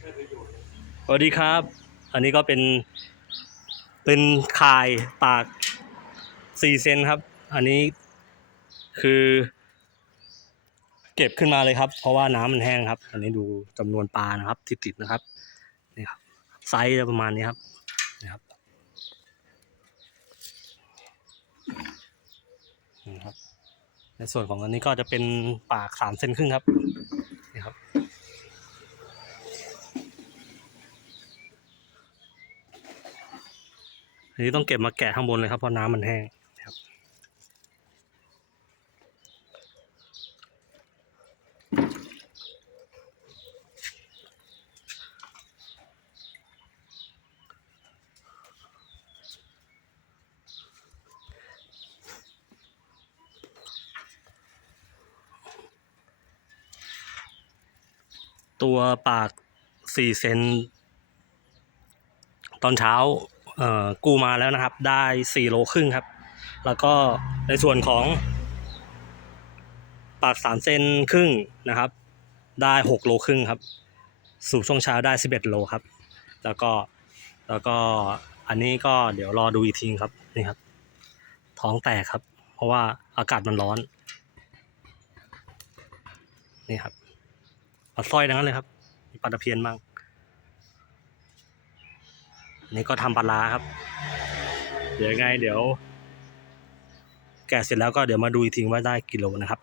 สวัสดีครับ อันนี้ก็เป็นเป็นคายปากสี่เซนครับ อันนี้คือ เก็บขึ้นมาเลยครับ เพราะว่าน้ำมันแห้งครับ อันนี้ดูจำนวนปลานะครับ ที่ติดนะครับนี่ครับไซส์ประมาณนี้ครับนี่ครับนี่ครับในส่วนของอันนี้ก็จะเป็นปากสามเซนครึ่งครับ นี้ต้องเก็บมาแกะข้างบนเลยครับเพราะน้ำมันแห้งครับตัวปากสี่เซนตอนเช้า กู้มาแล้วนะครับ ได้สี่โลครึ่งครับ แล้วก็ในส่วนของปากสามเซนครึ่งนะครับ ได้หกโลครึ่งครับ สูบช่วงเช้าได้สิบเอ็ดโลครับ แล้วก็แล้วก็อันนี้ก็เดี๋ยวรอดูอีกทีครับนี่ครับ ท้องแตกครับ เพราะว่าอากาศมันร้อน นี่ครับปลาสร้อยทั้งนั้นเลยครับปลาตะเพียนบ้าง นี่ก็ทำปลาร้าครับ เดี๋ยวยังไงเดี๋ยว แกะเสร็จแล้วก็เดี๋ยวมาดูอีกทีว่าได้กิโลนะครับ